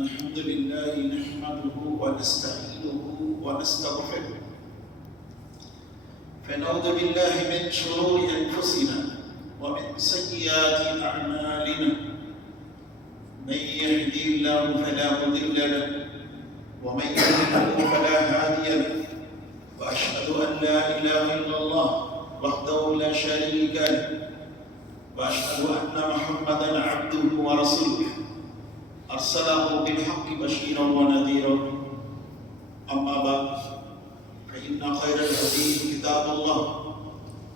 الحمد لله نحمده ونستعينه ونستغفره فنعوذ بالله من شرور أنفسنا ومن سيئات أعمالنا من يهدي الله فلا مضل له ومن يضلل فلا هادي له وأشهد أن لا إله إلا الله وحده لا شريك له وأشهد أن محمدا عبده ورسوله أرسله بالحق بشيرا ونذيرا أما بعد فإن خير الحديث كتاب الله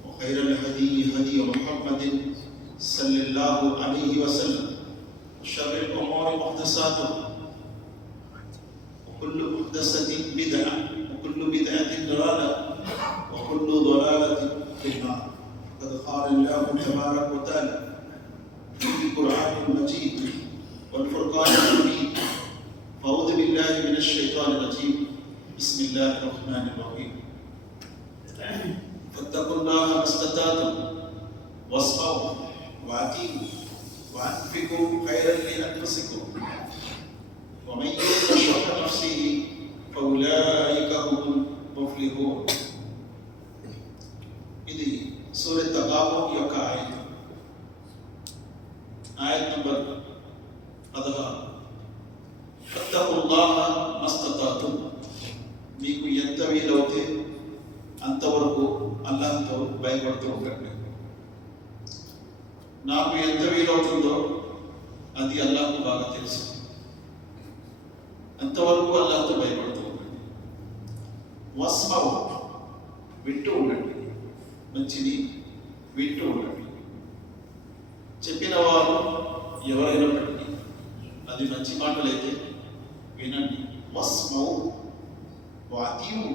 وخير الهدي هدي محمد صلى الله عليه وسلم وشر الأمور محدثاتها وكل محدثة بدعة وكل بدعة ضلالة وكل ضلالة في النار. قد قال الله تبارك وتعالى في القرآن المجيد والفرقان الحميد فأعوذ بالله من الشيطان الرجيم بسم الله الرحمن الرحيم فاتقوا الله ما استطعتم واسمعوا وأطيعوا وأنفقوا خيرا لأنفسكم ومن يوق شح نفسه فأولئك هم المفلحون. ఇది సూరత్ తగాబున్ యొక్క ఆయత్ నంబర్ 16. ఫత్తఖుల్లాహ మస్తతాతుం, మీకు ఎంత వీలవుతే అంతవరకు అల్లాహ్తో భయపడుతూ ఉండండి. నాకు ఎంత వీలవుతుందో అది అల్లాహ్కు బాగా తెలుసు. అంతవరకు అల్లాహ్తో భయపడుతూ ఉండండి. వస్మౌ, వింటూ ఉండండి, మంచిది వింటూ ఉండండి. చెప్పిన వారు ఎవరైనప్పటికీ అది మంచి మాటలైతే వినండి. వస్మౌ వాతీవు,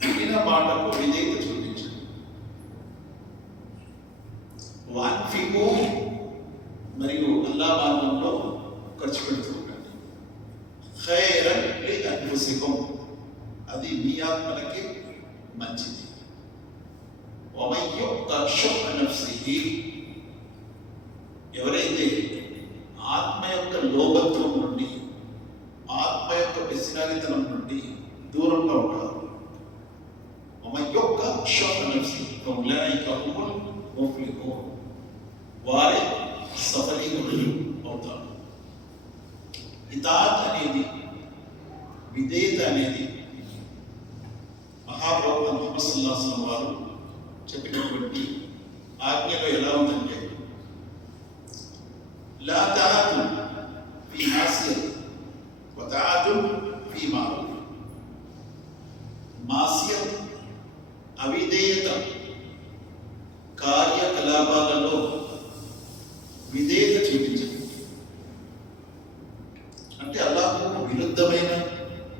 వినిన మాటకు విధేయత చూపించండి. వాన్ఫికు, మరియు అల్లా మార్గంలో ఖర్చు పెడుతూ ఉండండి. ఖైరన్ లి అన్ఫుసికుం, అది మీ ఆత్మలకి మంచిది. వమన్ యుక్క షుహ నఫ్సిహి, ఎవరైతే ఆత్మ యొక్క లోభత్వం నుండి, ఆత్మ యొక్క పిసినారితనం నుండి దూరంగా ఉంటారు. వమన్ యుక్క షుహ నఫ్సిహి ఫౌలైక హుముల్ ముఫ్లిహూన్, వారే సఫలీకృతులు అవుతారు. ఇతాత్ అనేది, విధేయత అనేది మహాప్రవక్త ముహమ్మద్ సల్లల్లాహు అలైహి వసల్లం వారు చెప్పినటువంటి ఆజ్ఞలో ఎలా ఉందంటే, లా తఅతు ఫీ మాసియత్ వ తఅతు ఫీ మారూఫ్. మాసియత్, అవిధేయత కార్యకలాపాలలో విధేయత చూపించండి. అంటే అల్లాహ్కు విరుద్ధమైన,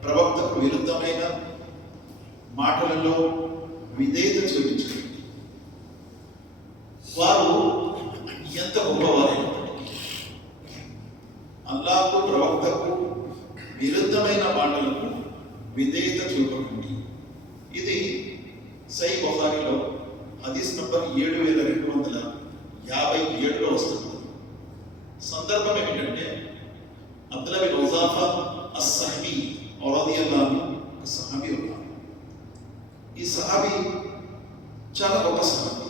ప్రవక్తకు విరుద్ధమైన మాటలలో విధేయత చూపించండి. వారు ఎంత గొప్పవారైనప్పటికీ అల్లాహ్కు, ప్రవక్తకు విరుద్ధమైన మాటలకు విధేయత చూపకండి. ఇది సహీహ్ బుఖారీలో హదీస్ నంబర్ 7257లో వస్తుంది. సందర్భం ఏమిటంటే, అబ్దుల్లా బిన్ ఉజాఫా అస్-సహమీ రదియల్లాహు అన్హు ఒక సహాబీ ఉన్నారు. ఈ సహాబీ చాలా గొప్ప సహాబీ.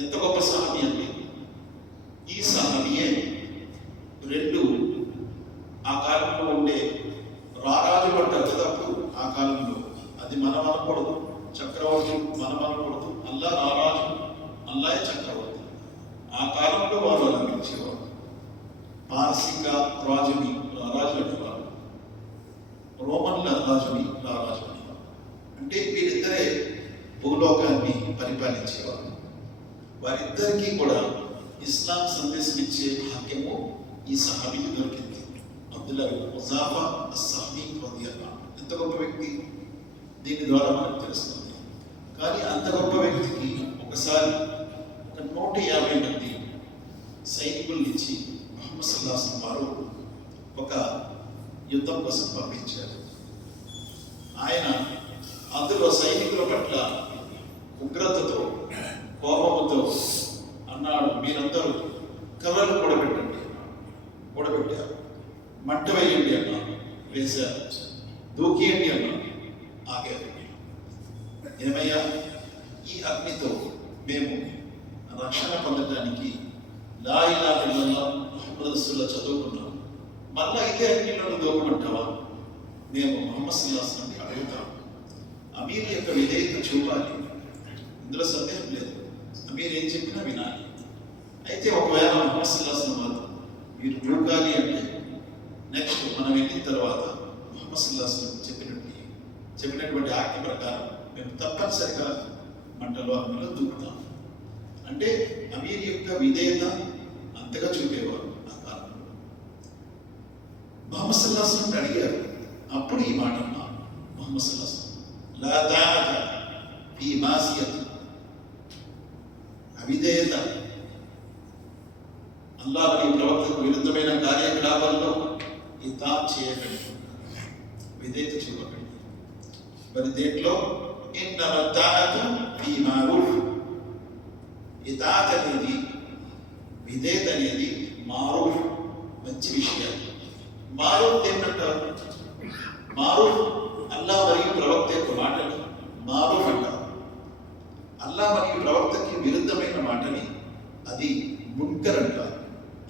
ఎంత గొప్ప సహాబీ అంటే, ఈ సహాబీయే రెండు ఆ కాలంలో ఉండే రారాజు అంటారు కదా, అప్పుడు ఆ కాలంలో అది మనం అనకూడదు, చక్రవర్తి మనం అనకూడదు, అల్లా రారాజు, అల్లాయే చక్రవర్తి. ఆ కాలంలో వారు అలా పిలిచేవారు. పారసీక రాజుని రారాజు అనేవారు, రోమన్ల రాజుని రారాజు అనేవారు. అంటే వీరిద్దరే భూలోకాన్ని పరిపాలించేవారు. వారిద్దరికీ కూడా ఇస్లాం సందేశం ఇచ్చే భాగ్యము ఈ సహాబీకి దొరికింది. అబ్దుల్లా బిన్ ఉజాఫా అస్-సహమీ రదియల్లాహు అన్హు ఎంత గొప్ప వ్యక్తి, దీని ద్వారా మనకు తెలుస్తుంది. కానీ అంత గొప్ప వ్యక్తికి ఒకసారి ఒక 150 మంది సైనికుల్ని ఇచ్చి ముహమ్మద్ సల్లల్లాహు అలైహి వసల్లం వారు ఒక యుద్ధం కోసం పంపించారు. ఆయన అందులో సైనికుల పట్ల ఉగ్రతతో, కోపంతో అన్నాడు, మీరందరూ కర్రలు కూడబెట్టండి, కూడబెట్టారు. మంట వేయండి అన్నా, వేశారు. దూకియండి అన్నా, ఆగారు. ఏమయ్యా, ఈ అగ్నితో మేము రక్షణ పొందడానికి లా ఇలాహ ఇల్లల్లాహ్ ముహమ్మద్ రసూలుల్లాహ్ చదువుకున్నాం, మళ్ళా ఇదే అగ్నిలో దూకమంటావా? మేము ముహమ్మద్ సల్లల్లాహు అలైహి వసల్లం అడుగుతాం. అమీర్ యొక్క విధేయత చూపాలి, ఇందులో సందేహం లేదు. అమీర్ ఏం చెప్పినా వినాలి. అయితే ఒకవేళ ముహమ్మద్ సల్లల్లాహు అలైహి వసల్లం మీరు దూకాలి అంటే నెక్స్ట్ మనం వెళ్ళిన తర్వాత ముహమ్మద్ సల్లల్లాహు అలైహి వసల్లం చెప్పినటువంటి ఆజ్ఞ ప్రకారం మేము తప్పనిసరిగా మంటలో అగ్నిలో దూకుతాం. అంటే అమీర్ యొక్క విధేయత అంతగా చూపేవారు ఆ కాలంలో. ముహమ్మద్ సల్లల్లాహు అలైహి వసల్లం అడిగారు, అప్పుడు ఈ మాట అన్నారు ముహమ్మద్ సల్లల్లాహు అలైహి వసల్లం, లా దాఅత ఫీ మాసియత్, అవిధేయత, అల్లాహ్ మరియు ప్రవక్తకు విరుద్ధమైన కార్యకలాపాల్లో ఇతాత్ చేయకండి, విధేయత చూపకండి. మరి దేంట్లో ఇన్నమా తాఅతు ఫీ మారూఫ్, ఇతాత్ అనేది, విధేయత అనేది మారూఫ్, మంచి విషయాలు. మారూఫ్ ఏమంటారు? మారూఫ్ అల్లాహ్ మరియు ప్రవక్త యొక్క మాటని మారూఫ్ అంటారు. అల్లాహ్ మరియు ప్రవక్తకి విరుద్ధమైన మాటని అది మున్కర్ అంటారు,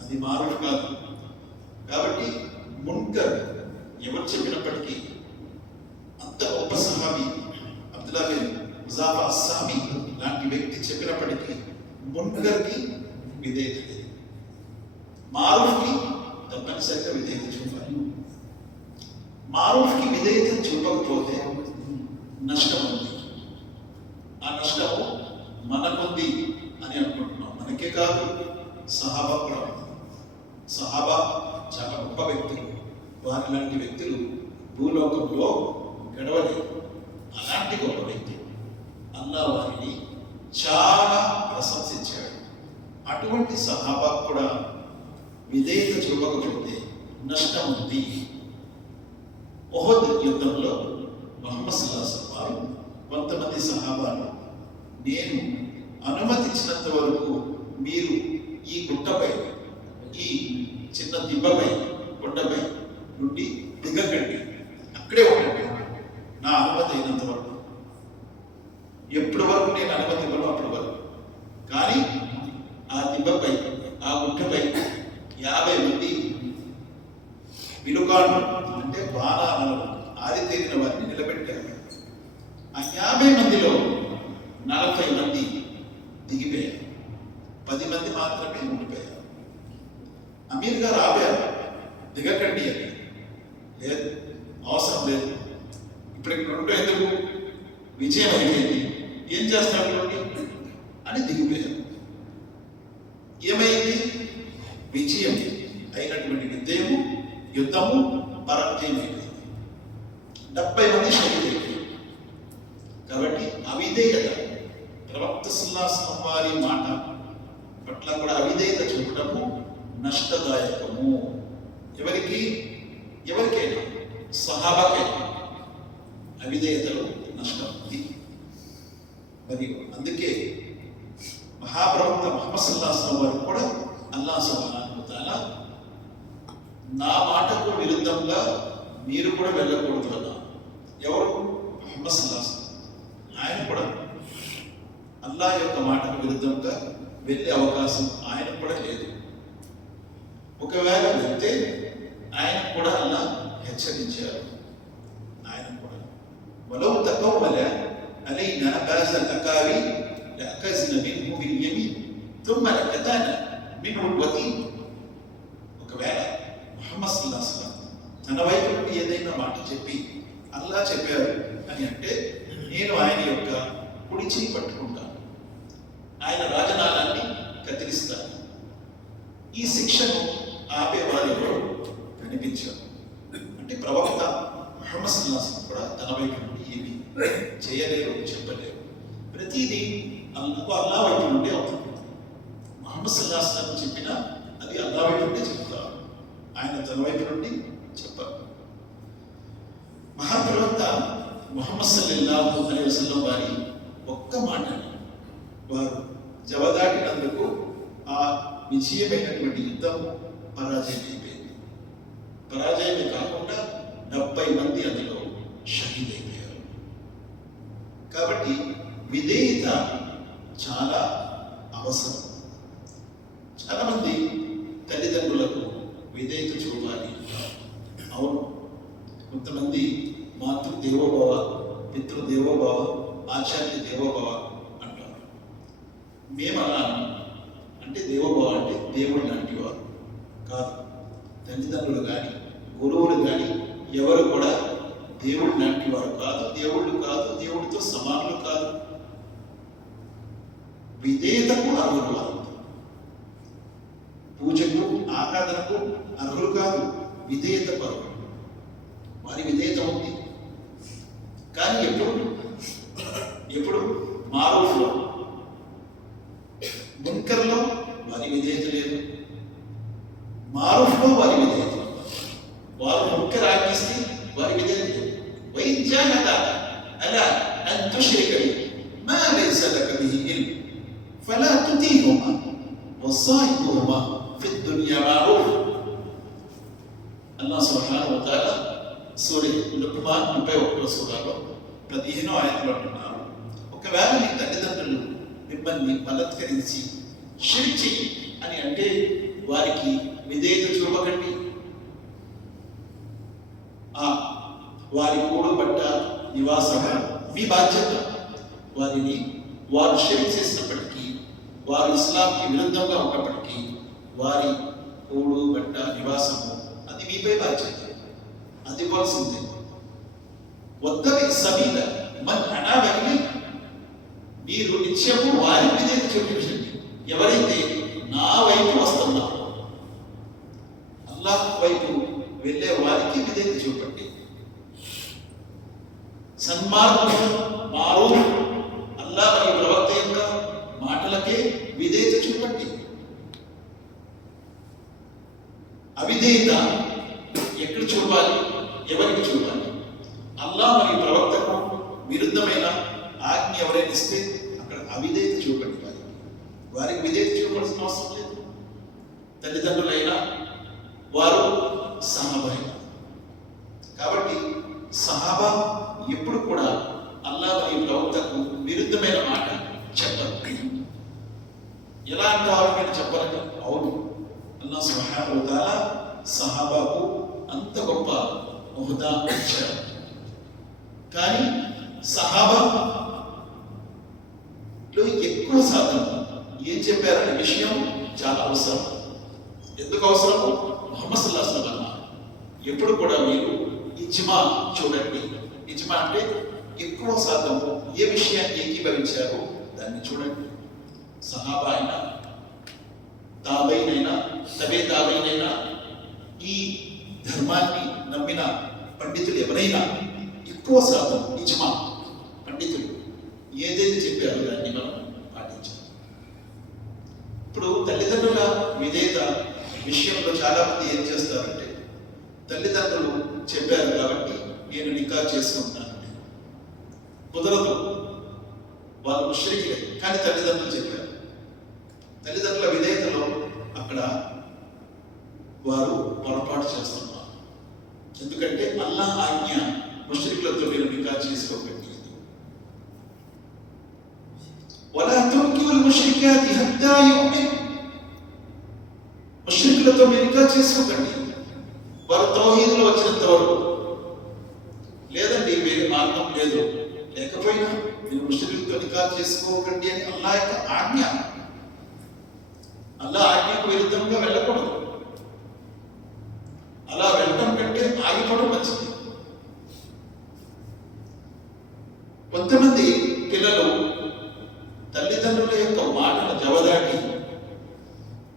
అది మారూఫ్ కాదు. కాబట్టి మున్కర్ ఎవరు చెప్పినప్పటికీ, అంత గొప్ప సహాబీ అబ్దుల్లా బిన్ హుజాఫా అస్సామి లాంటి వ్యక్తి చెప్పినప్పటికీ మున్కర్కి విధేయత లేదు, మారూఫ్కి తప్పనిసరిగా విధేయత చూపాలి. మారూఫ్కి విధేయత చూపకపోతే నష్టం ఉంది. ఆ నష్టము మనకుంది అని అనుకుంటున్నాం. మనకే కాదు, సహాబా కూడా ఉంది. సహాబా చాలా గొప్ప వ్యక్తులు, వారి లాంటి వ్యక్తులు భూలోకంలో గడవలేదు. అలాంటి గొప్ప వ్యక్తులు అల్లాహ్ వారిని చాలా ప్రశంసించాడు. అటువంటి సహాబా కూడా విధేయత చూపకపోతే నష్టం ఉంది. ఉహద్ యుద్ధంలో ముహమ్మద్ సల్లల్లాహు అలైహి వసల్లం కొంతమంది సహాబాలు, నేను అనుమతించినంత వరకు మీరు ఈ గుట్టపై, ఈ చిన్న దిబ్బపై, కొండపై నుండి దిగకండి, అక్కడే ఉండండి, నా అనుమతి అయినంత వరకు, ఎప్పటి వరకు నేను అనుమతి ఇవ్వను అప్పటి వరకు. కానీ ఆ దిబ్బపై, ఆ గుట్టపై 50 మంది విలుకాండు అంటే బాణాలను ఆరితేరిన వారిని నిలబెట్టారు. ఆ 50 మందిలో 40 మంది దిగిపోయారు, 10 మంది మాత్రమే ఉండిపోయారు. అమీర్ గారు ఆపారు, దిగకండి అని. లేదు, అవసరం లేదు, ఇప్పుడు ఇక్కడ ఉంటే ఎందుకు, విజయం అయిపోయింది, ఏం చేస్తాడు అని దిగిపోయారు. ఏమైంది? విజయం అయినటువంటి యుద్ధము పరాజయం అయిపోయింది. 70 మంది షహీద్ అయిపోయారు. కాబట్టి అవిధేయత, ప్రవక్త సల్లల్లాహు అలైహి వసల్లం వారి మాట పట్ల కూడా అవిధేయత చూపడము నష్టదాయకము. ఎవరికైనా సహాబాకైనా అవిధేయతలో నష్టం ఉంది. మరియు అందుకే మహాప్రవక్త ముహమ్మద్ సల్లల్లాహు అలైహి వసల్లం వారు కూడా అల్లాహ్ సుబ్హానహు వ తఆలా నా మాటకు విరుద్ధంగా మీరు కూడా వెళ్ళకూడదు అన్నారు. ఎవరు? ముహమ్మద్ సల్లల్లాహు అలైహి వసల్లం. ఆయన కూడా అల్లాహ్ యొక్క మాటకు విరుద్ధంగా వెళ్ళే అవకాశం ఆయన కూడా లేదు. ఒకవేళ వెళ్తే ఆయన కూడా అల్లాహ్ హెచ్చరించారు. ఆయన కూడా వలౌ తకవ్వల అలైనా బాజల్ అకావి లఅఖజ్న మిన్హు బిల్ యమీన్ థుమ్మ లకతాన మిన్హు వతీన్. ఒకవేళ ముహమ్మద్ సల్లల్లాహు అలైహి వసల్లం తన వైపు నుండి ఏదైనా మాట చెప్పి అల్లాహ్ చెప్పారు అని అంటే, నేను ఆయన యొక్క కుడి చేయి పట్టుకుంటాను, ఆయన రాజనాలాన్ని కత్తిరిస్తాను. ఈ శిక్షను ఆపేవారు ఎవరు కనిపించారు. అంటే ప్రవక్త ముహమ్మద్ సల్లల్లాహు అలైహి వసల్లం కూడా తన వైపు నుండి ఏమి చేయలేరు, చెప్పలేరు. ప్రతిదీ అల్లాహ్ వైపు నుండి అవుతుంది. ముహమ్మద్ సల్లల్లాహు అలైహి వసల్లం చెప్పినా అది అల్లాహ్ వైపు నుండి చెప్తారు, ఆయన తన వైపు నుండి చెప్పారు. మహాప్రవక్త ముహమ్మద్ సల్లల్లాహు అలైహి వసల్లం వారి ఒక్క మాటని వారు జవదాటినందుకు ఆ విజయమైనటువంటి యుద్ధం పరాజయం అయిపోయింది. మంది అందులో షహీద్ అయిపోయారు. కాబట్టి విధేయత చాలా అవసరం. చాలామంది తల్లిదండ్రులకు విధేయత చూపాలి. అవును, కొంతమంది మాతృ దేవోభవ, పితృ దేవోభవ, ఆచార్య దేవోభవ అంటారు. మేము అలా అంటే దేవోభవ అంటే దేవుడు లాంటి వారు కాదు. తల్లిదండ్రులు కానీ గురువులు కానీ ఎవరు కూడా దేవుడు లాంటి వారు కాదు, దేవుళ్ళు కాదు, దేవుడితో సమానులు కాదు. విధేయతకు అర్హులు వారు, పూజకు ఆరాధనకు అర్హులు కాదు, విధేయత పరులు. వారి విధేయత ఉంది, కానీ ఎప్పుడు మారూఫ్లో, మున్కర్లో వారి విధేయత లేదు, మారూఫ్లో వారి విధేయత. వారు మున్కర్ ఆజ్ఞిస్తే వారి విధేయత లేదు. వైద్యానక అలా అన్ తుష్రిక బి మా లైస లక బిహి ఇల్మ్ ఫలా తుతీహుమా వసాహిబుహుమా ఫి దునియా మారూఫ్. అల్లాహ్ సుబ్హానహు వ తఆలా సూరా లుక్మాన్ 31వ సూరాలో 15వ ఆయతలో అంటున్నారు, ఒకవేళ మీ తల్లిదండ్రులు మిమ్మల్ని బలత్కరించి షిర్క్ చెయ్యి అని అంటే వారికి విధేయత చూపకండి. వారి కూడు బట్ట నివాసం మీ బాధ్యత. వారు షిర్క్ చేసినప్పటికీ, వారు ఇస్లాంకి విరుద్ధంగా ఉన్నప్పటికీ వారి కూడు బట్ట నివాసము అది మీపై బాధ్యత, అది ఇవ్వాల్సిందే. వద్దవి సబీల మన్ అనాబకి, మీరు నిత్యము వారి విధేయత చూపించండి. ఎవరైతే నా వైపు వస్తున్నారో, అల్లాహ్ వైపు వెళ్ళే వారికి విధేయత చూపండి. సన్మార్గం మారూఫ్, అల్లాహ్ మరియు ప్రవక్త యొక్క మాటలకే విధేయత చూపండి. అవిధేయత ఎక్కడ చూపాలి, ఎవరికి చూపాలి? అల్లాహ్ మరియు ప్రవక్తకు విరుద్ధమైన ఆజ్ఞ ఎవరైనా ఇస్తే అక్కడ అవిధేయత చూపండి. వారికి విధేయత చూపాల్సిన అవసరం లేదు. తల్లిదండ్రులైనా వారు సహాబా. కాబట్టి సహాబా ఎప్పుడు కూడా అల్లాహ్ మరియు ప్రవక్తకు విరుద్ధమైన మాట చెప్పరు. ఎలా అంటారు మీరు చెప్పాలంటే, అవును, అల్లాహ్ సుబ్హానహు వ తఆలా సహాబాకు అంత గొప్ప హుదా ఇచ్చారు. కానీ సహాబాలో ఎక్కువ శాతం ఏం చెప్పారనే విషయం చాలా అవసరం. ఎందుకు అవసరం? ముహమ్మద్ సల్లల్లాహు అలైహి వసల్లం ఎప్పుడు కూడా మీరు ఇజ్మా చూడండి. ఇజ్మా అంటే ఎక్కువ శాతం ఏ విషయాన్ని ఏకీభవించారో దాన్ని చూడండి. సహాబా అయినా, తాబైనైనా, తబే తాబైనైనా, ఈ ధర్మాన్ని నమ్మిన పండితులు ఎవరైనా ఎక్కువ శాతం ఇజ్మా, పండితులు ఏదైతే చెప్పారో దాన్ని మనం పాటించాలి. ఇప్పుడు తల్లిదండ్రుల విధేయత విషయంలో చాలా మంది ఏం చేస్తారంటే, తల్లిదండ్రులు చెప్పారు కాబట్టి నేను నికా చేసుకుంటానండి. కుదరదు, వాళ్ళు ముష్రికులే, కానీ తల్లిదండ్రులు చెప్పారు. తల్లిదండ్రుల విధేయతలో అక్కడ వారు పొరపాటు చేస్తున్నారు. ఎందుకంటే అల్లాహ్ ఆజ్ఞ ముష్రికులతో మీరు నికా చేసుకోకండి. వలా తున్కిహుల్ ముష్రికాతి హత్తా యుమిన్, ముష్రికులతో మీరు నికా చేసుకోకండి వారు తౌహీదులో వచ్చినంత వరకు. లేదండి వేరే మార్గం లేదు, లేకపోయినా మీరు ముష్రికులతో నికా చేసుకోకండి అని అల్లాహ్ యొక్క ఆజ్ఞ. అల్లాహ్ ఆజ్ఞకు విరుద్ధంగా వెళ్ళకూడదు. అలా వెళ్ళటం కంటే ఆగిపోవడం మంచిది. కొంతమంది పిల్లలు తల్లిదండ్రుల యొక్క మాటను జవదాటి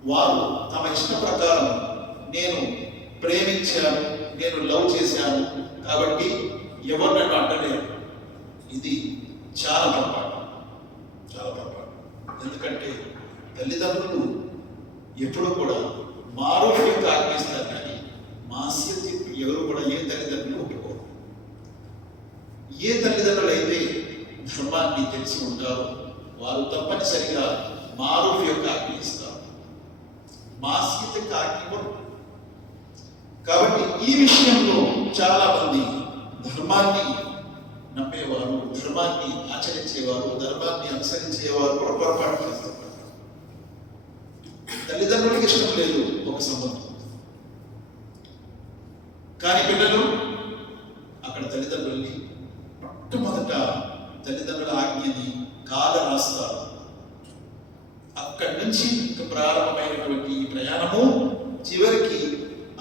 వారు తమ ఇష్ట ప్రకారం నేను ప్రేమించాను, నేను లవ్ చేశాను కాబట్టి ఎవరు నన్ను అంటలేరు. ఇది చాలా పొరపాటు, చాలా పొరపాటు. ఎందుకంటే తల్లిదండ్రులు ఎప్పుడూ కూడా మారూఫ్ యొక్క ఆజ్ఞిస్తారు, కానీ మాస్యత ఎవరు కూడా ఏ తల్లిదండ్రులు ఒప్పుకోరు. ఏ తల్లిదండ్రులు అయితే ధర్మాన్ని తెలిసి ఉంటారో వారు తప్పనిసరిగా మారూఫ్ యొక్క ఆజ్ఞిస్తారు, మాస్యత యొక్క ఆజ్ఞ. కాబట్టి ఈ విషయంలో చాలా మంది ధర్మాన్ని నమ్మేవారు, ధర్మాన్ని ఆచరించేవారు, ధర్మాన్ని అనుసరించేవారు కూడా పొరపాటు చేస్తారు. తల్లిదండ్రులకు ఇష్టం లేదు ఒక సంబంధం, కానీ పిల్లలు అక్కడ తల్లిదండ్రుల్ని మొట్టమొదట తల్లిదండ్రుల ఆజ్ఞని కాల రాస్తారు. అక్కడి నుంచి ప్రారంభమైనటువంటి ఈ ప్రయాణము చివరికి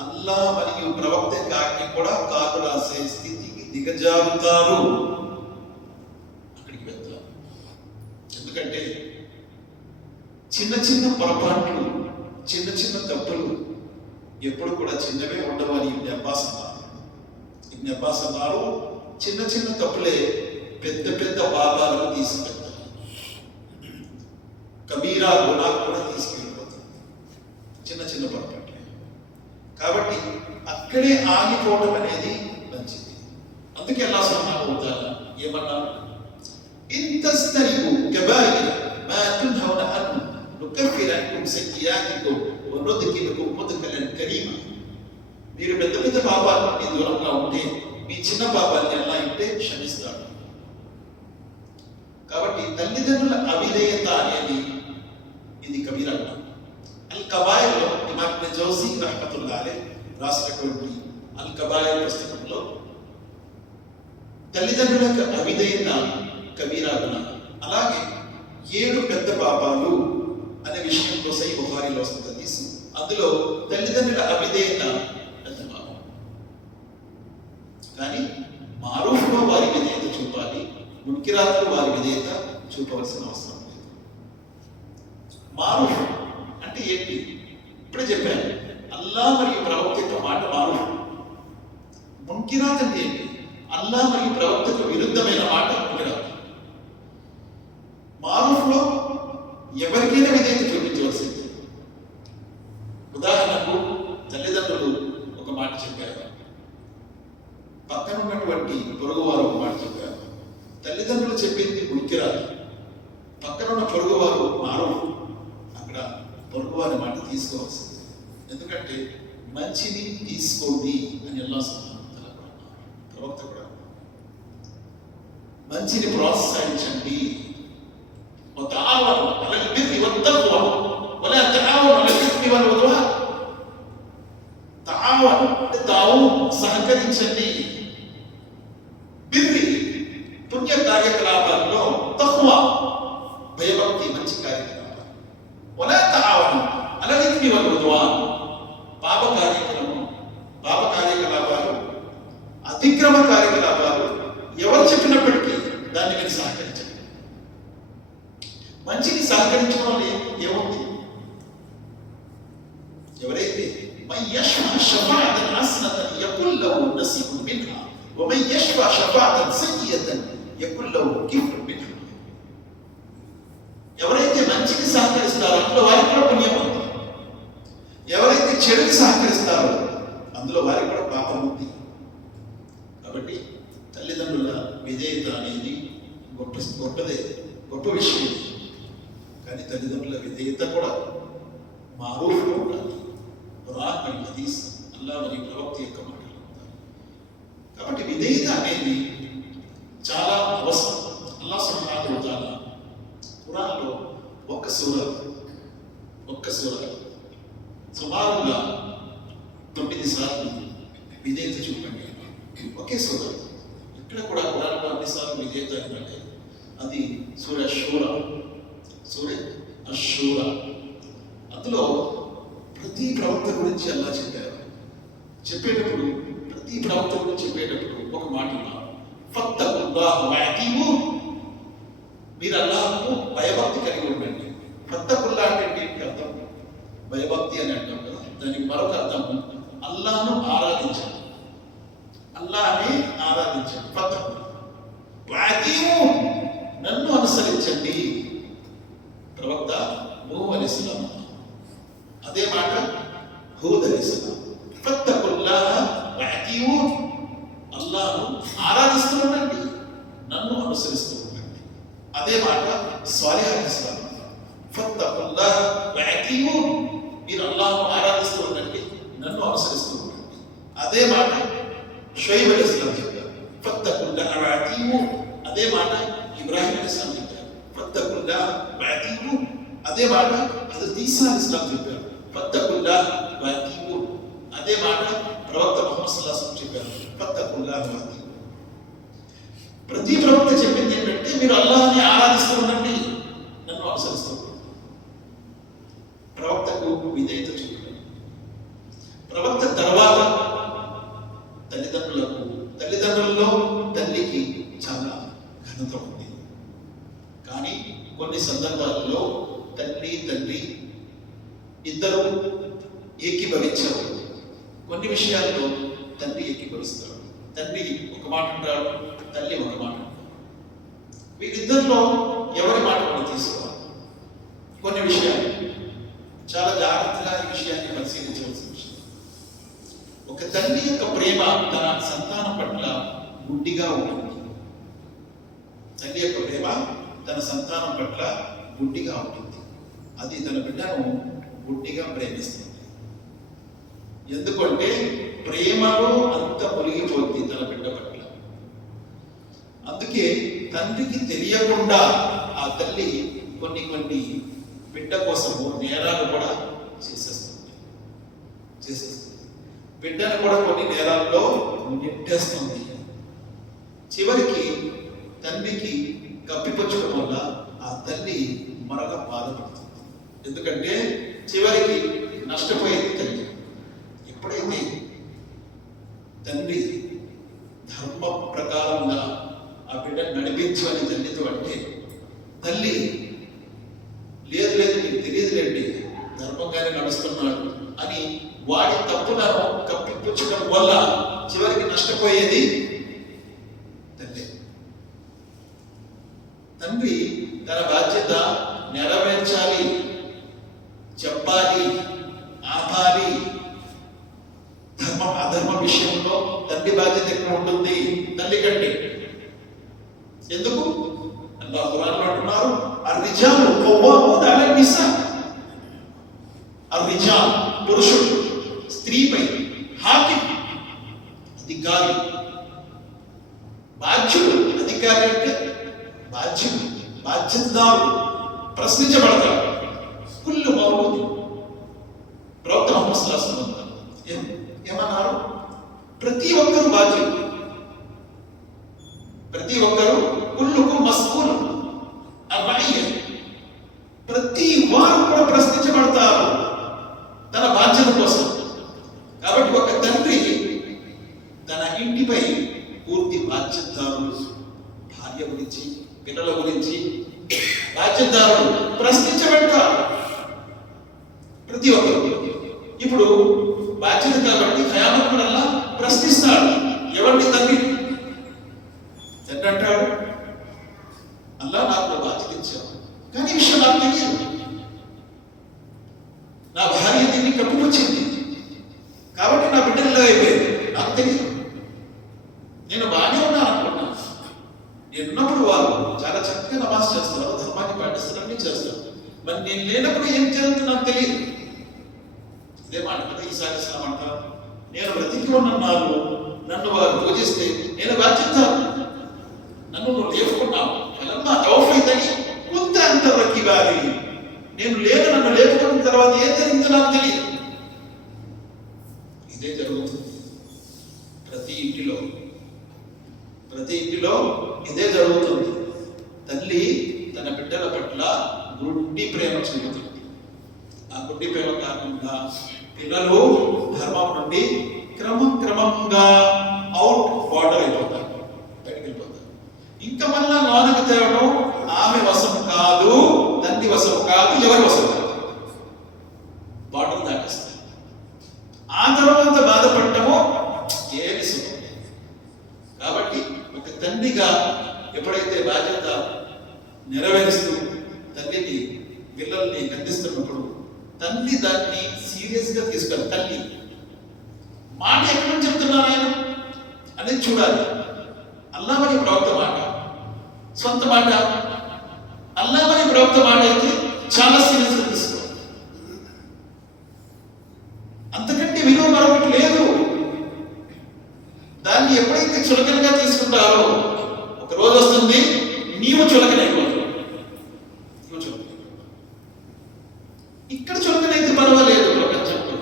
అల్లా మరియు ప్రవక్త యొక్క ఆజ్ఞ కూడా కాలు రాసే స్థితికి దిగజారుతారు, అక్కడికి వెళ్తారు. ఎందుకంటే చిన్న చిన్న పొరపాట్లు, చిన్న చిన్న తప్పులు ఎప్పుడు కూడా చిన్నవే ఉండవని ఇబ్న్ అబ్బాస్ అన్నారు. చిన్న చిన్న తప్పులే పెద్ద పెద్ద పాపాలను తీసుకెళ్తాయి, కబీరా గుణాలు కూడా తీసుకెళ్ళిపోతాయి చిన్న చిన్న పొరపాట్లు. కాబట్టి అక్కడే ఆగిపోవడం అనేది మంచిది. అందుకే అల్లాహ్ సుబ్హానహు వ తఆలా ఏమన్నారు, ఇంతస్తరిబు కబాయిర మా తున్హౌన అన్హు నుకఫిర్ అన్కుమ్ సయ్యియాతికుమ్ వ నుద్ఖిలుకుమ్ ముద్ఖలన్ కరీమా. మీరు పెద్ద పెద్ద పాపాల నుండి దూరంగా ఉంటే మీ చిన్న పాపాలని అల్లాహ్ ఇంటే క్షమిస్తాడు. కాబట్టి తల్లిదండ్రుల అవిధేయత అనేది ఇది కబీరా. అల్ కబాయిర్లో ఇమామ్ ఇబ్న్ జౌజీ రహ్మతుల్లాహి అలైహి రాసినటువంటి అల్ కబాయిర్ పుస్తకంలో తల్లిదండ్రులకు అవిధేయత కబీరా గుణం, అలాగే 7 పెద్ద పాపాలు అనే విషయంలో సహీహ్ బుఖారీలో వస్తుంది. అందులో తల్లిదండ్రుల అవిధేయత పెద్ద పాపం, కానీ మారూఫ్లో వారి విధేయత చూపాలి, మున్కిరాత్లో వారి విధేయత చూపవలసిన అవసరం లేదు. మారూఫ్ అంటే ఏంటి? ఇప్పుడే చెప్పాను, అల్లా మరియు ప్రవక్త యొక్క మాట మారూఫ్. మున్కిరాత్ అంటే ఏంటి? అల్లా మరియు ప్రవక్తకు విరుద్ధమైన మాట మున్కిరాత్. మారూఫ్లో ఎవరికైనా విధేయత చూపించవలసింది. ఉదాహరణకు తల్లిదండ్రులు ఒక మాట చెప్పారు, పక్కన ఉన్నటువంటి పొరుగువారు ఒక మాట చెప్పారు. తల్లిదండ్రులు చెప్పింది మున్కిరాత్, పక్కన ఉన్న పొరుగువారు మారూఫ్. అక్కడ పొరుగువారి మాట తీసుకోవాల్సింది. ఎందుకంటే మంచిని తీసుకోండి అని అల్లాహ్ సుబ్హానహు వ తఆలా కూడా, ప్రవక్త కూడా మంచిని ప్రోత్సహించండి. వతఆవను అలల్ బిర్రి వత్తఖ్వా వలా తఆవను అలల్ ఇస్మి వల్ ఉద్వాన్. తఆవను అంటే సహకరించండి, బిర్రి పుణ్య కార్యకలాపాల్లో, తఖ్వా భయభక్తి మంచి కార్యకలాపాలు, వలా తఆవను అలల్ ఇస్మి వల్ ఉద్వాన్ పాప కార్యకలాపాలు, అతిక్రమ కార్యకలాపాలు ఎవరు చెప్పినప్పటికీ దాన్ని మీరు సహకరించండి. మంచిని సహకరించడం వల్ల ఏముంది? ఎవరైతే మన్ యష్ఫా షఫాఅతన్ హసనతన్ యకుల్ లహు నసీబున్ మిన్హా వ మన్ యష్ఫా షఫాఅతన్ సయ్యియతన్ యకుల్ లహు కిఫ్రున్ మిన్హా. ఎవరైతే మంచికి సహకరిస్తారో అందులో వారికి కూడా పుణ్యం ఉంది, ఎవరైతే చెడుకి సహకరిస్తారో అందులో వారికి కూడా పాపం ఉంది. కాబట్టి తల్లిదండ్రుల విధేయత అనేది గొప్ప విషయం. కానీ తల్లిదండ్రుల విధేయత కూడా మారూఫ్లో ఉండాలి. ఖురాన్ మరియు హదీస్, అల్లాహ్ మరియు ప్రవక్త యొక్క మాటలు ఉండాలి. కాబట్టి విధేయత అనేది చాలా అవసరం. అల్లాహ్ సుబ్హానహు వ తఆలా ఖురాన్లో ఒక్క సూర సుమారుగా 9 సార్లు విధేయత చూపండి. ఒకే సూర, ఇక్కడ కూడా ఖురాన్లో అన్నిసార్లు విధేయత అంటే అది సూర అషూరా. అందులో ప్రతి ప్రవక్త గురించి అల్లాహ్ చెప్పేటప్పుడు ప్రతి ప్రవక్త గురించి చెప్పేటప్పుడు ఒక మాట ఉన్నారు, ఫత్తఖుల్లాహ వఅతీఊ. మీరు అల్లాహ్కు భయభక్తి కలిగి ఉండండి. ఫత్తఖుల్లాహ అంటే ఏంటి అర్థం? భయభక్తి అని అంటాం కదా, దానికి మరొక అర్థం అల్లాహ్ను ఆరాధించండి, అల్లాహ్ని ఆరాధించండి. ఫత్తఖుల్లాహ వఅతీఊ, నన్ను అనుసరించండి. ప్రవక్త నూహ్ అలైహిస్సలాం, అదే మాట హూద్ అలైహిస్సలాం. ఫత్తఖుల్లాహ వఅతీఊ, అల్లాహ్ను ఆరాధిస్తూ ఉండండి, నన్ను అనుసరిస్తూ ఉండండి. అదే మాట సాలిహ్ అలైహిస్సలాం, ఫత్తఖుల్లాహ వఅతీఊ, మీరు అల్లాహ్ను ఆరాధిస్తూ ఉండండి, నన్ను అనుసరిస్తూ ఉండండి. అదే మాట షుఐబ్ అలైహిస్సలాం చెప్పారు, అదే మాట ఇబ్రాహిం అలైహిస్సలాం చెప్పారు, ఫత్తకుల్లాహ్ వఅతీఊన్. అదే మాట హజరత్ ఈసా అలైహిస్సలాం చెప్పారు, ఫత్తకుల్లాహ్ వఅతీఊన్. అదే మాట ప్రవక్త ముహమ్మద్ సల్లల్లాహు అలైహి వసల్లం చెప్పారు, ఫత్తకుల్లాహ్ వఅతీఊన్. ప్రతి ప్రవక్త చెప్పింది ఏంటంటే మీరు అల్లాహ్ని ఆరాధిస్తూ ఉండండి, నన్ను అనుసరిస్తూ ఉండండి. ప్రవక్తకు విధేయత చూపడం. ప్రవక్త తర్వాత తల్లిదండ్రులలో తల్లికి చాలా ఘనత ఉంది. కానీ కొన్ని సందర్భాలలో తండ్రి ఇద్దరు ఏకీభవించరు. కొన్ని విషయాల్లో తండ్రి ఏకీభవిస్తారు. తండ్రి ఒక మాట అంటాడు, తల్లి ఒక మాట అంటారు. వీరిద్దరిలో ఎవరి మాట మనం తీసుకోవాలి? కొన్ని విషయాలు చాలా జాగ్రత్తగా ఈ విషయాన్ని పరిశీలించవలసిన విషయం. ఒక తల్లి యొక్క ప్రేమ తన సంతానం పట్ల గుడ్డిగా ఉంటుంది. తల్లి యొక్క ప్రేమ తన సంతానం పట్ల గుడ్డిగా ఉంటుంది. అది తన బిడ్డను గుడ్డిగా ప్రేమిస్తుంది. ఎందుకంటే ప్రేమలో అంత మునిగిపోతుంది తన బిడ్డ పట్ల. అందుకే తండ్రికి తెలియకుండా ఆ తల్లి కొన్ని బిడ్డ కోసము నేరాలు కూడా చేసేస్తుంది. బిడ్డను కూడా కొన్ని నేరాల్లో నెట్టేస్తుంది. చివరికి తండ్రికి కప్పిపుచ్చడం వల్ల ఆ తల్లి మరలా బాధపడుతుంది. ఎందుకంటే చివరికి నష్టపోయేది తల్లి. ఎప్పుడైతే తండ్రి ధర్మ ప్రకారంగా ఆ బిడ్డను నడిపించు అని తల్లితో అంటే, తల్లి లేదు మీకు తెలియదులేండి ధర్మంగానే నడుస్తున్నాడు అని వాడి తప్పులను కప్పిపుచ్చడం వల్ల చివరికి నష్టపోయేది తల్లి. తండ్రి తన బాధ్యత నెరవేర్చాలి, చెప్పాలి, ఆపాలి. ధర్మం అధర్మం విషయంలో తండ్రి బాధ్యత ఎక్కువ ఉంటుంది తల్లి కంటే. ఎందుకు? అల్లాహ్ ఖురాన్లో అంటున్నారు, అర్రిజాలు ఖవ్వామూన అలా నిసా. అర్రిజాల్ పురుషుడు స్త్రీపై, హాకిం అధికారి, బాధ్యుడు. అధికారి అంటే బాధ్యుడు, బాధ్యతదారు, ప్రశ్నించబడతాడు. కుల్లు మౌలూద్. ప్రవక్త ముహమ్మద్ సల్లల్లాహు అలైహి వసల్లం ఏమన్నారు? ప్రతి ఒక్కరూ బాధ్యుడు, ప్రతి ఒక్కరూ కుల్లుకుం మస్ఊల్ అన్ రఇయ్య. ప్రతి వారు కూడా ప్రశ్నించబడతారు తన బాధ్యత కోసం. కాబట్టి ఒక తండ్రి తన ఇంటిపై పూర్తి బాధ్యతదారుడు. భార్య గురించి, పిల్లల గురించి బాధ్యతదారుడు, ప్రశ్నించబడతారు ప్రతి ఒక్కరు. ఇప్పుడు బాధ్యత కాబట్టి ఖయామత్ కూడా ప్రశ్నిస్తాడు. ఎవరిని? తండ్రి. తండ్రి అంటాడు, అల్లా నాకు బాధ్యత ఇచ్చావు, కానీ ఈ విషయం నాకు తెలియదు. నా భార్య దీన్ని కప్పుకొచ్చింది కాబట్టి నా బిడ్డల్లో అయిపోయింది, నాకు తెలియదు. నేను బాగానే ఉన్నాను అనుకున్నాను. నేనున్నప్పుడు వారు చాలా చక్కగా నమాజ్ చేస్తారు, ధర్మాన్ని పాటిస్తారు, అన్నీ చేస్తారు. మరి నేను లేనప్పుడు ఏం జరుగుతుందో నాకు తెలియదు. ఇదే మాట కదా ఈసా అలైహిస్సలాం అంటారు, నేను బ్రతికి ఉన్నాను, నన్ను వారు పూజిస్తే నేను బాధ్యతాను. నన్ను నువ్వు లేపుకున్నావు, ఫలమ్మా తౌఫీదని కొంత అంతవరకు వారి నేను లేదు, నన్ను లేపుకున్న తర్వాత ఏం జరిగిందో నాకు తెలియదు. ఇదే జరుగుతుంది ప్రతి ఇంటిలో ఇదే జరుగుతుంది. తల్లి తన బిడ్డల పట్ల గుడ్డి ప్రేమ చూపుతుంది. ఆ గుడ్డి ప్రేమ కారణంగా పిల్లలు ధర్మం నుండి క్రమంగా అవుట్ బార్డర్ అయిపోతారు, బయటికి వెళ్ళిపోతారు. ఇంకా మళ్ళా లోనకి తేవడం ఆమె వశం కాదు, తండ్రి వశం కాదు, ఎవరి వశం కాదు, బార్డర్ దాటిస్తారు. ఆ తర్వాత బాధపడటము ఏమి సుఖం లేదు. కాబట్టి ఒక తండ్రిగా ఎప్పుడైతే బాధ్యత నెరవేరుస్తూ తల్లిని పిల్లల్ని గద్దిస్తున్నప్పుడు తల్లి దాన్ని సీరియస్ గా తీసుకోవాలి. తల్లి మాట ఎక్కడి నుంచి చెప్తున్నారు ఆయన అనేది చూడాలి. అల్లా మరి ప్రవక్త మాట, సొంత మాట, అల్లా మరి ప్రవక్త మాట అయితే చాలా సీరియస్ గా తీసుకోవాలి. అంతకంటే విలువ మరొకటి లేదు. దాన్ని ఎప్పుడైతే చులకనగా తీసుకుంటారో, ఒక ఒక రోజు వస్తుంది నీవు చులకనైపోతావు. ఇక్కడ చులకనైతే పర్వాలేదు, ప్రపంచంలో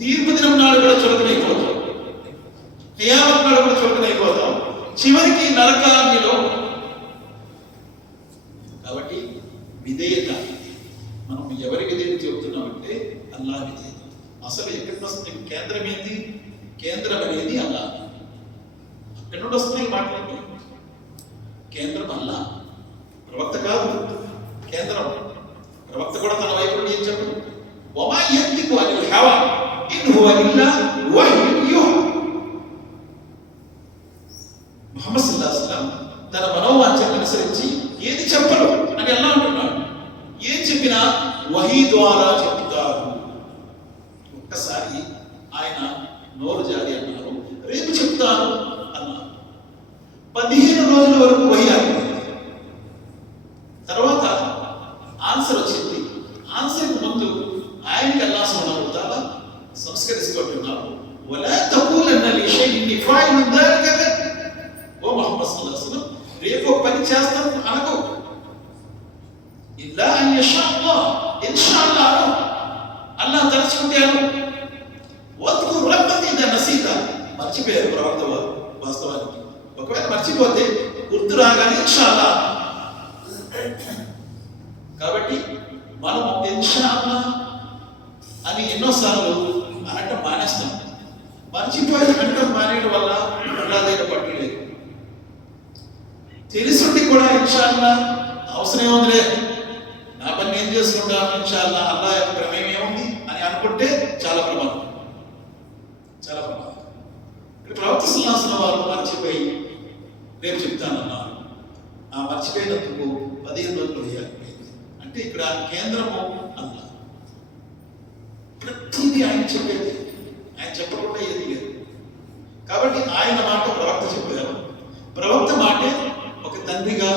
తీర్పు దినం నాడు కూడా చులకనైపోతాం, కియామత్ నాడు కూడా చులకనైపోతాం, చివరికి నరకాగ్నిలో. కాబట్టి విధేయత, మనం ఎవరి విధేయత చెబుతున్నామంటే అల్లాహ్ విధేయత. అసలు ఎక్కడి వస్తుంది కేంద్రం? ఏంది కేంద్రం అనేది? అల్లాహ్. అక్కడి నుండి వస్తున్నాయి మాట్లాడి. కేంద్రం అల్లాహ్, ప్రవక్త కాదు. కేంద్రం ప్రవక్త కూడా తన వైపు ఏం చెప్పడు. వమా యంతికు అనిల్ హవా ఇన్ హువ ఇల్లా వహ్యున్ యూహా. ముహమ్మద్ సల్లల్లాహు అలైహి వసల్లం తన మనోవాంఛను అనుసరించి ఏది చెప్పరు అని అల్లాహ్ అంటున్నాడు. ఏం చెప్పినా వహీ ద్వారా చెప్తారు. ఒక్కసారి ఆయన నోరు జారి అన్నారు, రేపు చెప్తాను అన్నారు. 15 రోజుల వరకు వహీ ఆగింది. తర్వాత ఆన్సర్ వచ్చింది. ఆన్సర్కు ముందు ఆయనకి అల్లాహ్ సుబ్హానహు వ తఆలా సంస్కరిస్తున్నారు. వలా తఖూలన్న లిషైఇన్ ఫాయిలున్ దాలిక గద్. ఓ ముహమ్మద్ సల్లల్లాహు అలైహి వసల్లం, రేపు ఒక పని చేస్తాను అనకు. ఇల్లా అన్ యషా అల్లాహ్, ఇన్షాఅల్లాహ్ అను. అల్లాహ్ తలుచుకుంటే అను. వద్కుర్ రబ్బక ఇదా నసీత. మర్చిపోయారు ప్రవక్త వారు వాస్తవానికి. ఒకవేళ మర్చిపోతే గుర్తు రాగానే ఇన్షాఅల్లాహ్. కాబట్టి మనం ఇన్షాఅల్లాహ్ అని ఎన్నోసార్లు అనటం మానేస్తాం. మర్చిపోయి అనటం మానేయడం వల్ల అల్లాహ్ పట్టు లేదు. తెలుసుండి కూడా ఇన్షాఅల్లాహ్ అవసరం ఏముందిలే, నా పని నేను చేసుకుంటాను, ఇన్షాఅల్లాహ్ అల్లాహ్ యొక్క ప్రమేయం ఏముంది అని అనుకుంటే చాలా ప్రమాదం, చాలా ప్రమాదం. ఇప్పుడు ప్రవక్త సల్లల్లాహు అలైహి వసల్లం వారు మర్చిపోయి రేపు చెప్తానన్నారు. ఆ మర్చిపోయినందుకు 15 రోజులు అయిపోయింది. అంటే ఇక్కడ కేంద్రము అల్లాహ్. ప్రతిదీ ఆయన చెప్పేది, ఆయన చెప్పకుండా ఏది లేదు. కాబట్టి ఆయన మాట ప్రవక్త చెప్పారు. ప్రవక్త మాటే ఒక తండ్రిగా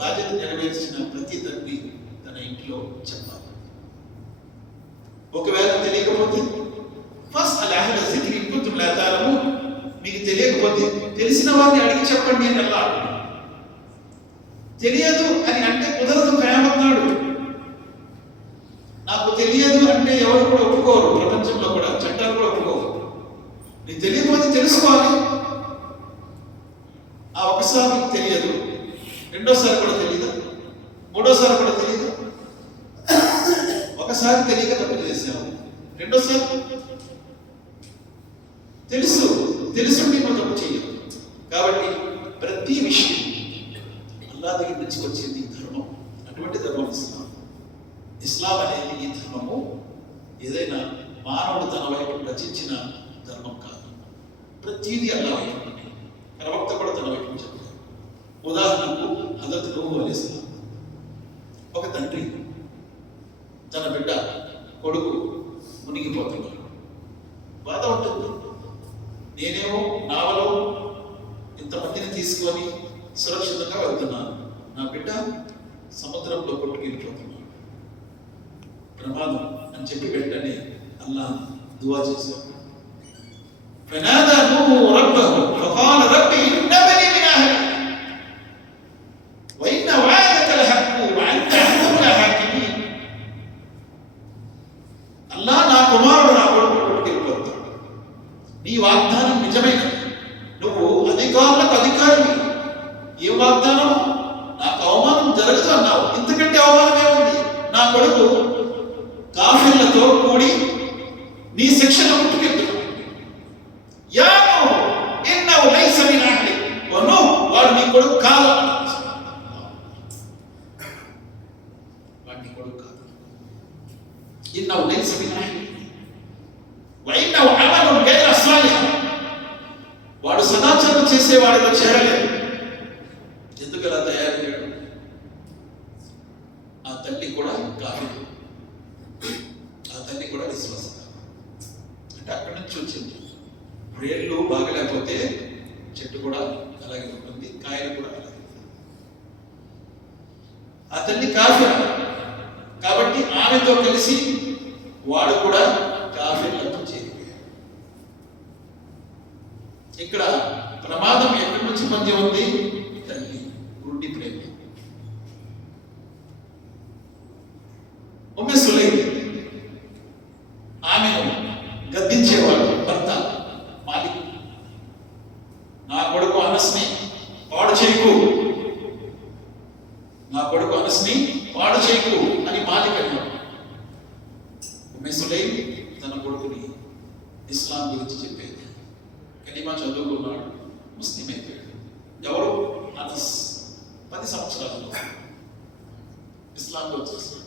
బాధ్యత నెరవేర్చిన ప్రతి తండ్రి తన ఇంట్లో చెప్పాలి. ఒకవేళ తెలియకపోతే ఫస్ట్ అల్లాహ్ జిక్రి ఇన్ కుంతుమ్ లా తఅలమూన్, మీకు తెలియకపోతే తెలిసిన వారిని అడిగి చెప్పండి అని అల్లాహ్ అంటున్నాడు. తెలియదు అని అంటే కుదరదు. కియామత్ నాడు నాకు తెలియదు అంటే ఎవరు కూడా ఒప్పుకోరు. ప్రపంచంలో కూడా చట్టాలు కూడా ఒప్పుకోరు. నీకు తెలియకపోతే తెలుసుకోవాలి. ఆ ఒకసారి నీకు తెలియదు, రెండోసారి కూడా తెలియదు, మూడోసారి కూడా తెలియదు. ఒకసారి తెలియక తప్పు చేసావు, రెండోసారి తెలుసుండి నువ్వు తప్పు చేయదు. కాబట్టి ప్రతి విషయం అల్లాహ్ దగ్గర నుంచి వచ్చింది ఈ ధర్మం. అటువంటి ధర్మం ఇస్లాం. ఇస్లాం అనేది ఈ ధర్మము ఏదైనా మానవుడు తన వైపు రచించిన ధర్మం కాదు. ప్రతిదీ అల్లాహ్ వైపు, ప్రవక్త కూడా తన వైపు చెప్పారు. ఉదాహరణకు హజరత్ నూహ్ అలైహిస్సలాం, ఒక తండ్రి తన బిడ్డ కొడుకు మునిగిపోతున్నాడు. బాధ ఉంటుంది. నేనేమో నావలో ఇంతమందిని తీసుకొని సురక్షితంగా వెళ్తున్నాను, నా బిడ్డ సముద్రంలో కొట్టుకెళ్ళిపోతున్నాడు, ప్రమాదం అని చెప్పి వెంటనే అల్లాహ్ దువా చేశాడు. ఫనాదా నూహు రబ్బహు ఫఖాల రబ్బి ఇన్నబని మిన్ అహ్లి వ ఇన్న వఅదకల్ హక్కు వ అంత అహ్కముల్ హాకిమీన్. అల్లాహ్, నా కుమారుడు నా కొడుకు కొట్టుకెళ్ళిపోతాడు, నీ వాగ్దానం నిజమైనది, నువ్వు అధికారులకు అధికారివి. ఏ వాగ్దానం? నాకు అవమానం జరగదు అన్నావు, ఇంతకంటే అవమానం ఏముంది? నా కొడుకు కాఫిర్లతో కూడి నీ శిక్షణ పుట్టుకెళ్తున్నాడు. యాను ఇన్నహు లైస మిన్ అహ్లి వ నూహ్, వాడు నీ కొడుకు కాదు, వాడు నీ కొడుకు కాదు. ఇన్నహు లైస మిన్ అహ్లి వ ఇన్నహు అమలున్ గైర సాలిహ్, వాడు సదాచరణ చేసేవాడిలో చేరలేదు. ఎందుకు అలా తయారయ్యాడు? ఆ తల్లి కూడా కాఫిర్, ఆ తల్లి కూడా విశ్వాసం. అంటే అక్కడి నుంచి వచ్చింది. వేళ్ళు బాగలేకపోతే చెట్టు కూడా అలాగే ఉంటుంది, కాయలు కూడా అలాగే. ఆ తల్లి కాఫిర్ కాబట్టి ఆమెతో కలిసి వాడు కూడా కాఫిర్లతో చేరిపోయాడు. ఇక్కడ ప్రమాదం ఎక్కడి నుంచి పొంది ఉంది? చెప్పేది. కలీమా చదువుకున్నాడు, ముస్లిం అయిపోయాడు. ఎవరు? అనస్. 10 సంవత్సరాలలో ఇస్లాంలో వచ్చేసాడు.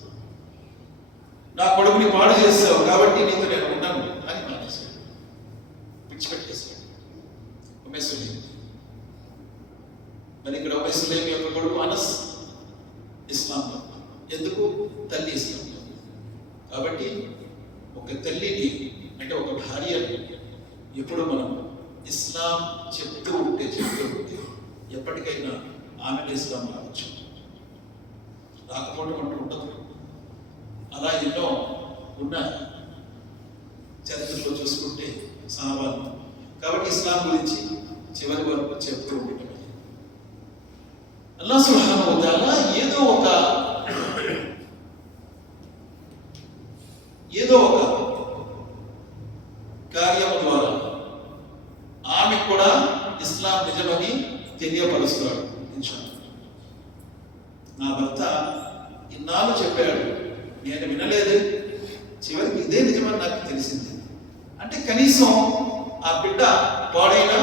నా కొడుకుని పాడు చేస్తావు కాబట్టి నీతో నేను ఉన్నాను అని మానేశాడు, విడిచిపెట్టేశాడు. ఉమ్మే సులైం. మరి ఇక్కడ ఉమ్మే సులైం యొక్క కొడుకు అనస్ ఇస్లాంలో. ఎందుకు? తల్లి ఇస్లాంలో. కాబట్టి ఒక తల్లిని అంటే ఒక భార్యని ఎప్పుడు మనం ఇస్లాం చెప్తూ ఉంటే ఎప్పటికైనా ఆమెను ఇస్లాం రావచ్చు, రాకపోవడం అంటూ ఉండదు. అలా ఎన్నో ఉన్న చరిత్రలో చూసుకుంటే సహాబాలు. కాబట్టి ఇస్లాం గురించి చివరి వరకు చెప్తూ ఉండటమే. అల్లాహ్ సుబ్హానహు వ తఆలా ఏదో ఒక కార్యం ద్వారా ఆమె కూడా ఇస్లాం నిజమని తెలియపరుస్తాడు. ఇన్షాల్లాహ్. నా భర్త ఇన్నాళ్ళు చెప్పాడు, నేను వినలేదు, చివరికి ఇదే నిజమని నాకు తెలిసింది అంటే కనీసం ఆ బిడ్డ పాడైనా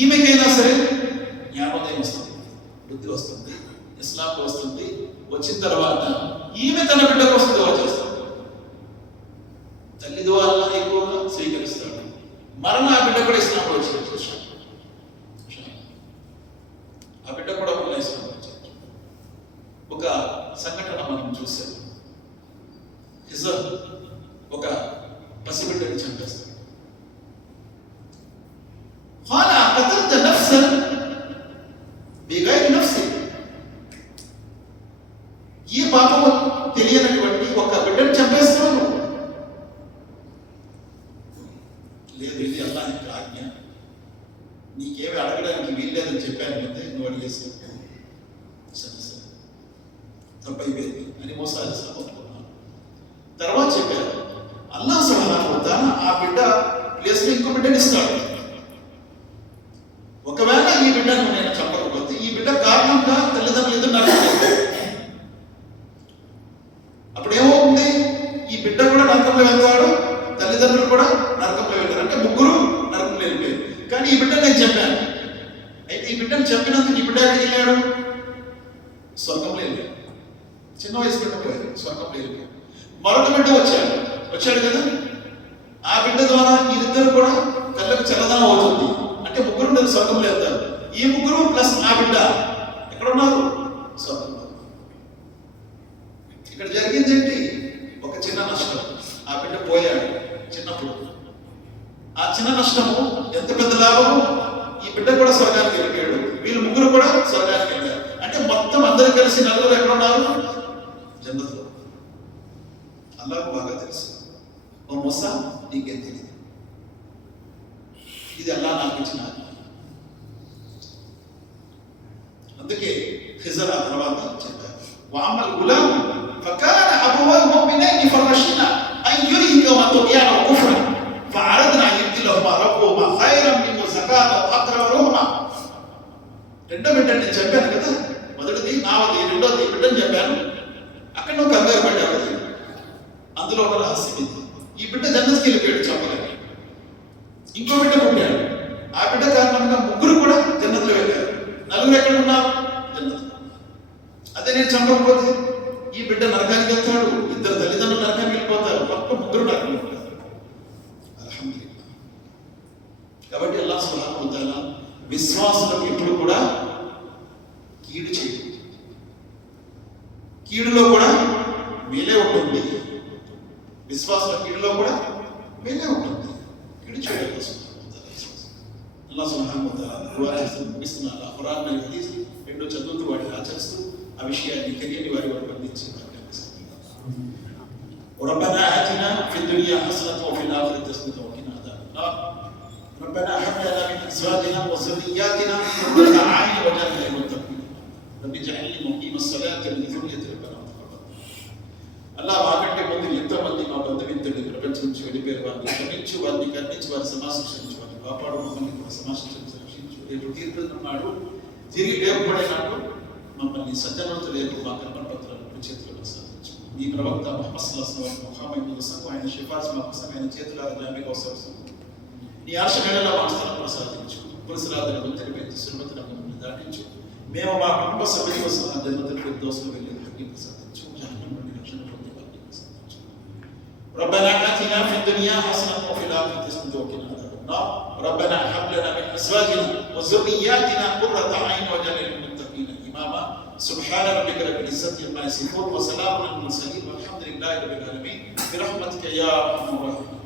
ఈమెకైనా సరే జ్ఞానోదయం వస్తుంది, బుద్ధి వస్తుంది, ఇస్లాంకి వస్తుంది. వచ్చిన తర్వాత ఈమె తన బిడ్డ కోసం దువా చేస్తాడు. తల్లి దువా ఎక్కువగా స్వీకరిస్తాడు. మరణ ఆ బిడ్డ కూడా ఇస్లాంలో వచ్చి ఆ బిడ్డ కూడా మళ్ళీ ఇస్లాంలో వచ్చాడు. ఒక సంఘటన మనం చూసాం. హిజర్ ఒక పసిబిడ్డని చంపేస్తాడు. ఈ పాపము తెలియనటువంటి ఒక బిడ్డను చంపేస్తున్నాను. లేదు, ఇది అల్లాహ్ యొక్క ఆజ్ఞ, నీకేమి అడగడానికి వీల్లేదని చెప్పాను అంటే నువ్వు అడిగేసి తప్పైపోయింది అని మోసాలు ఒప్పుకున్నాను. తర్వాత చెప్పారు అల్లాహ్ సుబ్హానహు వ తఆలా ఆ బిడ్డ ప్లేస్లో ఇంకో బిడ్డని ఇస్తాడు. ఒకవేళ ఈ బిడ్డను నేను చంపకపోతే ఈ బిడ్డ కారణంగా తల్లిదండ్రులు ఎదురు నరకలేదు. అప్పుడు ఏమవుతుంది? ఈ బిడ్డ కూడా నరకంలో వెళ్తాడు, తల్లిదండ్రులు కూడా నరకంలో వెళ్తారు. అంటే ముగ్గురు నరకంలో వెళ్ళిపోయారు. కానీ ఈ బిడ్డను నేను చెప్పాను. అయితే ఈ బిడ్డను చెప్పినందుకు ఈ బిడ్డ ఎక్కడికి వెళ్ళాడు? స్వర్గంలో వెళ్ళాడు. చిన్న వయసు బిడ్డ పోయాడు, స్వర్గంలో వెళ్ళిపోయాడు. మరొక బిడ్డ వచ్చాడు కదా, ఆ బిడ్డ ద్వారా వీరిద్దరు కూడా కళ్ళకు చల్లదనం అవుతుంది. అంటే ముగ్గురు స్వర్గంలో వెళ్తారు. ఈ ముగ్గురు ప్లస్ ఆ బిడ్డ ఎక్కడ ఉన్నారు? స్వర్గంలో. ఇక్కడ జరిగింది ఏంటి? ఒక చిన్న నష్టం. ఆ బిడ్డ పోయాడు చిన్నప్పుడు. ఆ చిన్న నష్టము ఎంత పెద్ద లాభము? ఈ బిడ్డ కూడా స్వర్గానికి వెళ్ళిపోయాడు, వీళ్ళు ముగ్గురు కూడా స్వర్గానికి వెళ్ళారు. అంటే మొత్తం అందరూ కలిసి నలుగురు ఎక్కడ ఉన్నారు? జన్నతులో. అల్లాహ్కు బాగా తెలుసు. ఓ మూసా, నీకేం తెలియదు, ఇది అల్లాహ్ నాకు ఇచ్చిన. అందుకే ఖిజర్ ఆ తర్వాత చెప్పారు, వఅమల్ గులాం ఫకాన అబవాహు ముమినైని ఫరషినా అన్ యురిహికహుమా తుగ్యానా వ కుఫ్రా ఫఅరద్నా అన్ యుబ్దిలహుమా రబ్బుహుమా ఖైరన్ మిన్హు జకాతన్ వ అక్రమహుమా. రెండో బిడ్డని నేను చెప్పాను కదా, మొదటిది నావది, రెండోది బిడ్డని చెప్పాను. అక్కడ నువ్వు కంగారు పడ్డావు. అందులో ఒక రహస్యం ఇది. ఈ బిడ్డ జన్నత్కి వెళ్ళిపోయాడు చెప్పలేదు. ఇంకో బిడ్డ పుట్టాడు. ఆ బిడ్డ కారణంగా ముగ్గురు కూడా జన్నత్లో వెళ్ళారు. నలుగురు ఎక్కడ ఉన్నారు? జన్నత్. అదే నేను చంపకపోతే ఈ బిడ్డ నరకానికి వెళ్తాడు, ఇద్దరు తల్లిదండ్రులు నరకానికి వెళ్ళిపోతారు, మొత్తం ముగ్గురు నరకం ఉంటారు. అల్హమ్దులిల్లాహ్. కాబట్టి అల్లాహ్ సుబ్హానహు వ తఆలా విశ్వాసులకు ఎప్పుడు కూడా కీడు చేయదు. కీడులో కూడా మేలే ఉంటుంది. విశ్వాసుల కీడులో కూడా మేలే ఉంటుంది. కీడు చేయడం కోసం అల్లాహ్ సుబ్హానహు వ తఆలా దుఆ చేస్తూ ముగిస్తున్నారు. ఖురాన్ మరియు హదీస్ రెండు చదువుతూ వాటిని ఆచరిస్తూ ఆ విషయాన్ని తెలియని వారి వరకు అందించి ربنا آتنا في الدنيا حسنة وفي الآخرة حسنة وقنا عذاب النار ربنا هب لنا من أزواجنا وذرياتنا قرة أعين واجعلنا للمتقين رب اجعلني مقيم الصلاة ومن ذريتي ربنا تقبل అల్లాహ్ వాకంటే ముందు ఎంతోమంది మా బంధుమిత్రులు ప్రపంచం నుంచి వెళ్ళిపోయారు. వారిని క్షమించు, వారిని కర్ణించి, వారి సమాశించు, వారిని కాపాడు, మమ్మల్ని కూడా సమాశించు, రక్షించు. రేపు తీర్పునాడు తిరిగి లేకపోయినాడు మమ్మల్ని సజ్జనంతులు రేపు మా కర్మ పత్రాలు చేతులు ప్రసాదించు. మీ ప్రవక్త ముహమ్మద్ సల్లల్లాహు అలైహి వసల్లం ఆయన సిఫార్సు మా కోసం ఆయన చేతుల జామీగా అవసరం నీ అర్ష నెలల వాస్తవం ప్రసాదించు, పురుషరాధులను తెలిపించి సుమతి రంగం దాటించు. మేము మా కుటుంబ సభ్యుల సహా జన్మతుల ఫిర్దౌస్లో వెళ్ళే భాగ్యం ప్రసాదించు. జహన్నం నుండి రక్షణ పొందే భాగ్యం ప్రసాదించు. ربنا آتنا في الدنيا حسنة وفي الآخرة حسنة وقنا عذاب النار. ربنا هب لنا من أزواجنا وذرياتنا قرة أعين واجعلنا للمتقين إماما. سبحان ربك رب العزة عما يصفون وسلام على المرسلين والحمد لله رب العالمين برحمتك يا أرحم الراحمين.